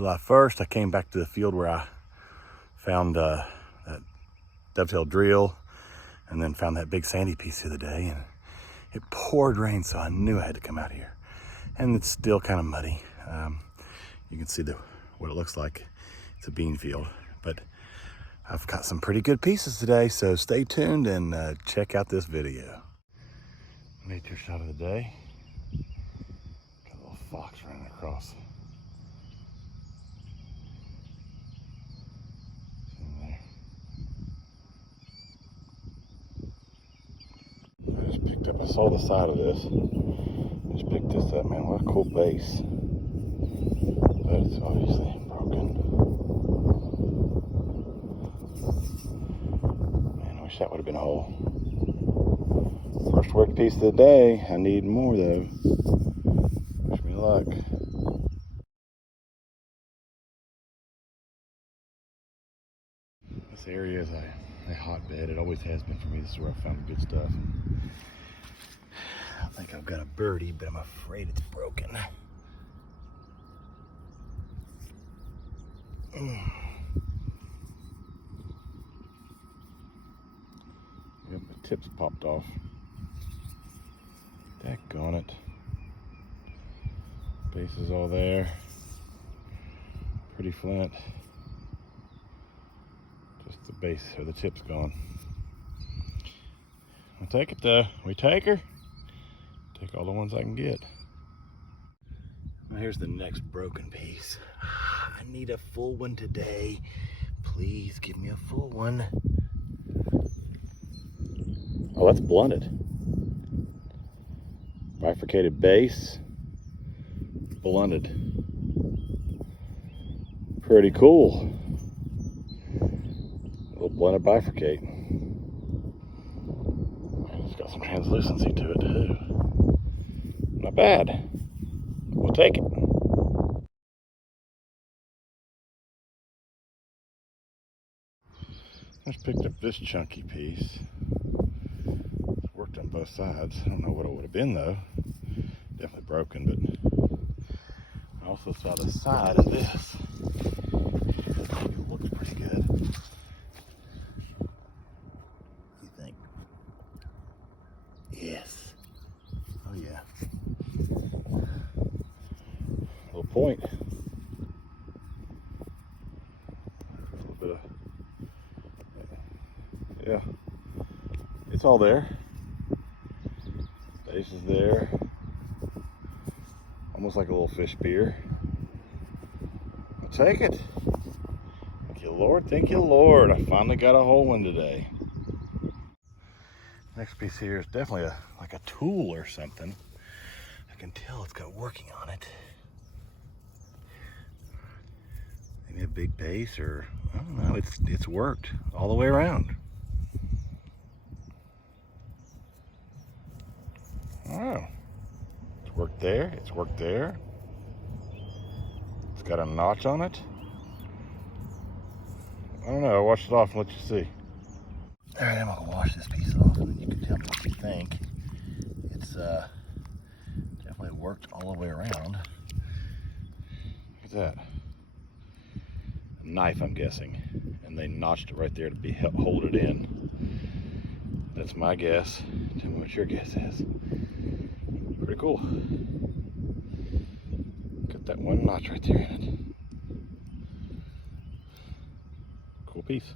July 1st, I came back to the field where I found that dovetail drill and then found that big sandy piece the other day, and it poured rain, so I knew I had to come out here. And it's still kind of muddy. You can see what it looks like. It's a bean field, but I've got some pretty good pieces today, so stay tuned and check out this video. Nature shot of the day. Got a little fox running across. I saw the side of this. Just picked this up, man. What a cool base. But it's obviously broken. Man, I wish that would have been whole. First work piece of the day. I need more though. Wish me luck. This area is a hotbed. It always has been for me. This is where I found good stuff. I think I've got a birdie, but I'm afraid it's broken. Yep, the tips popped off. Daggone it. Base is all there. Pretty flint. Just the base or the tip's gone. I'll take it though. We take her. Take all the ones I can get. Well, here's the next broken piece. I need a full one today. Please give me a full one. Oh, that's blunted. Bifurcated base. Blunted. Pretty cool. A little blunted bifurcate. And it's got some translucency to it too. Not bad. We'll take it. I just picked up this chunky piece. It's worked on both sides. I don't know what it would have been though. Definitely broken, but I also saw the side of this. It looks pretty good. What do you think? Yes. Oh yeah. Little point. A little bit of, yeah. It's all there. Base is there. Almost like a little fish spear. I'll take it. Thank you, Lord. Thank you, Lord. I finally got a whole one today. Next piece here is definitely like a tool or something. I can tell it's got working on it. Maybe a big base, or I don't know. It's worked all the way around. Oh, it's worked there. It's worked there. It's got a notch on it. I don't know. I'll wash it off and let you see. All right, I'm gonna wash this piece off, and then you can tell me what you think. It's definitely worked all the way around. Look at that. A knife, I'm guessing, and they notched it right there to hold it in. That's my guess. Tell me what your guess is. Pretty cool. Got that one notch right there in it. Cool piece.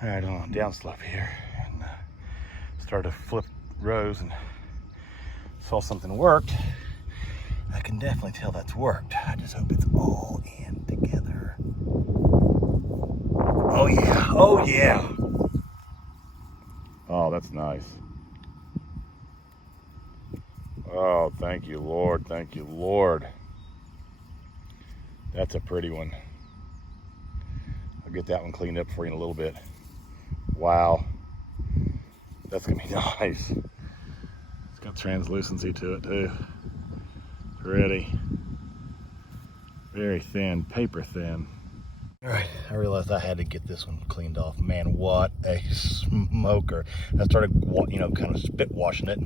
All right, on downslope here, and started to flip rows and saw something worked. I can definitely tell that's worked. I just hope it's all in together. Oh yeah, oh yeah. Oh, that's nice. Oh, thank you, Lord. Thank you, Lord. That's a pretty one. I'll get that one cleaned up for you in a little bit. Wow. That's gonna be nice. It's got translucency to it too. Pretty. Very thin, paper thin. All right, I realized I had to get this one cleaned off. Man, what a smoker. I started, kind of spit washing it.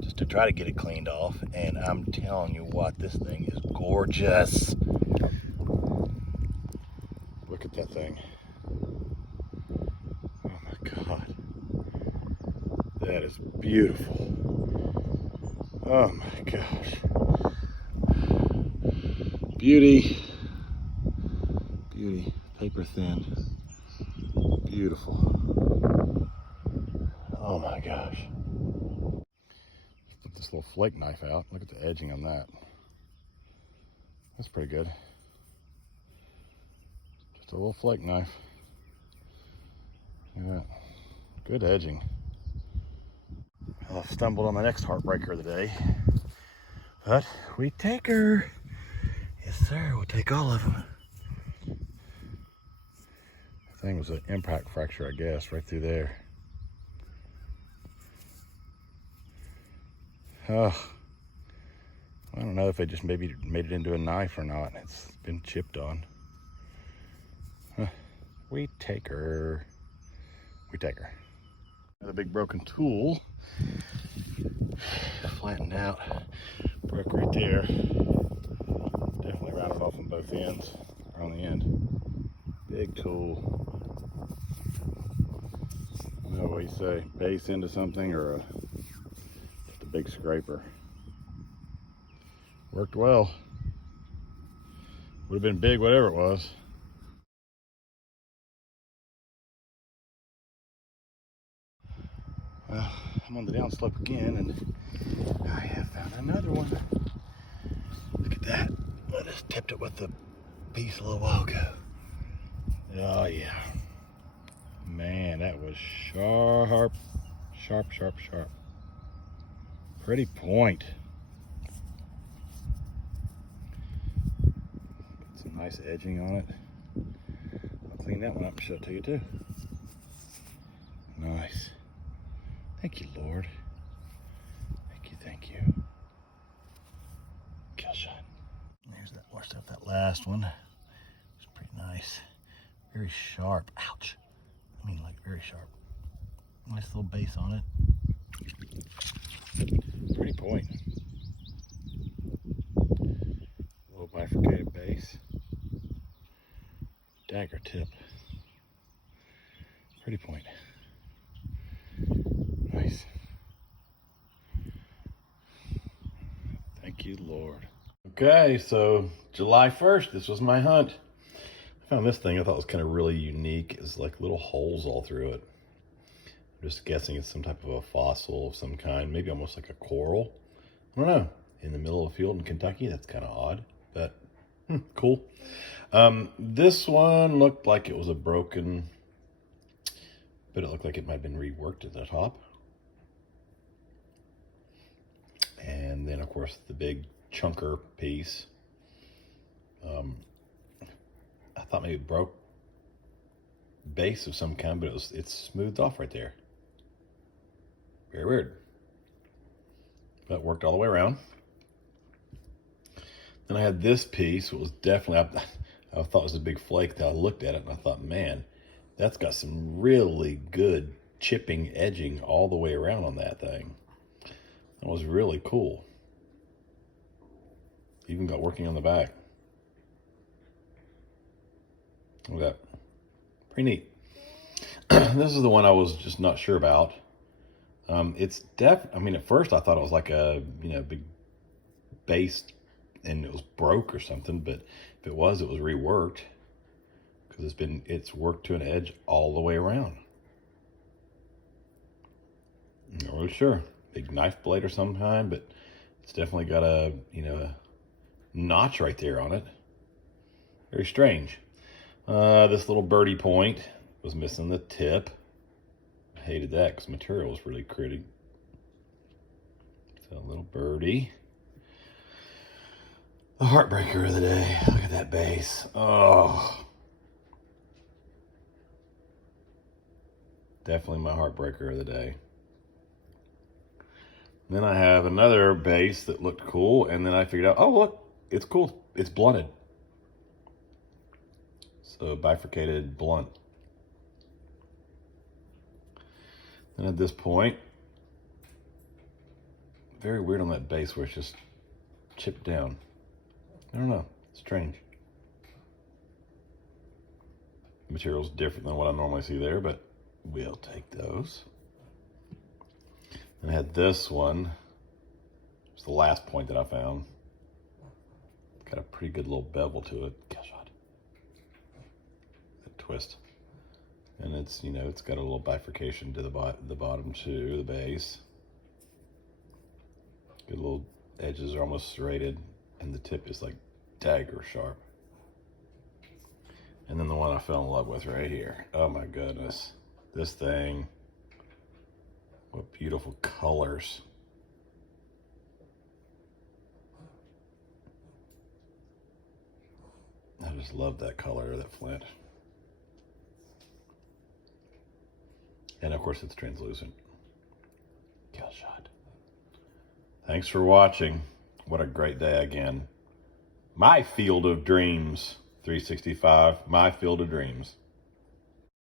Just to try to get it cleaned off, and I'm telling you what, this thing is gorgeous. Look at that thing. Oh my God. That is beautiful. Oh my gosh. Beauty. Beauty. Paper thin. Beautiful. Oh my gosh. Put this little flake knife out. Look at the edging on that. That's pretty good. Just a little flake knife. Look at that. Good edging. I've stumbled on the next heartbreaker of the day. But we take her. Yes, sir. We'll take all of them. The thing was an impact fracture, I guess, right through there. Oh, I don't know if they just maybe made it into a knife or not. It's been chipped on. We take her. We take her. Another big broken tool. Flattened out. Broke right there. Definitely rounded off on both ends. Or on the end. Big tool. I don't know what you say. Base into something or just a big scraper. Worked well. Would have been big, whatever it was. Well, I'm on the downslope again, and I have found another one. Look at that. I just tipped it with the piece a little while ago. Oh yeah. Man, that was sharp. Sharp, sharp, sharp. Pretty point. Got some nice edging on it. I'll clean that one up and show it to you too. Nice. Thank you, Lord. Thank you, thank you. Kill shot. There's that washed out that last one. It's pretty nice. Very sharp. Ouch. I mean, like very sharp. Nice little base on it. Pretty point. A little bifurcated base. Dagger tip. Pretty point. Nice. Thank you, Lord. Okay, so July 1st, this was my hunt. I found this thing I thought was kind of really unique. It's like little holes all through it. I'm just guessing it's some type of a fossil of some kind, maybe almost like a coral. I don't know. In the middle of a field in Kentucky, that's kind of odd, but cool. This one looked like it was a broken, but it looked like it might have been reworked at the top. And then, of course, the big chunker piece. I thought maybe it broke base of some kind, but it's smoothed off right there. Very weird. But it worked all the way around. Then I had this piece, which was definitely, I thought it was a big flake. Then I looked at it and I thought, man, that's got some really good chipping edging all the way around on that thing. That was really cool. Even got working on the back. Look at that. Pretty neat. This is the one I was just not sure about. It's I mean, at first I thought it was like a, big base and it was broke or something, but if it was reworked because it's worked to an edge all the way around. I'm not really sure. Big knife blade or some kind, but it's definitely got a notch right there on it. Very strange. This little birdie point was missing the tip. I hated that because the material was really pretty. So a little birdie. The heartbreaker of the day. Look at that base. Oh. Definitely my heartbreaker of the day. Then I have another base that looked cool, and then I figured out, oh look, it's cool. It's blunted. So bifurcated blunt. Then at this point, very weird on that base where it's just chipped down. I don't know, strange. The material's different than what I normally see there, but we'll take those. And I had this one. It's the last point that I found. Got a pretty good little bevel to it. Gosh, that twist. And it's, you know, it's got a little bifurcation to the bottom to the base. Good little edges are almost serrated, and the tip is like dagger sharp. And then the one I fell in love with right here. Oh my goodness. This thing. What beautiful colors. I just love that color of that flint. And of course it's translucent. Kill shot. Thanks for watching. What a great day again. My Field of Dreams 365, my Field of Dreams.